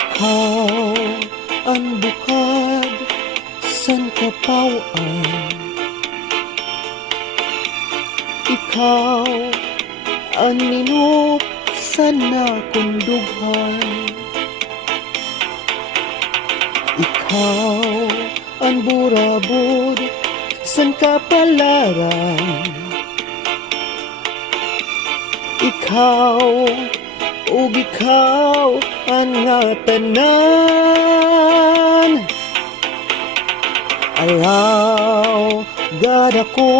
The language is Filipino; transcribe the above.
Ikaw ang bukad san kapawaan, ikaw ang minop sa nakundughan, ikaw ang burabod san kapalaran, ikaw ug ikaw ang nga tanan. Alaw gad ako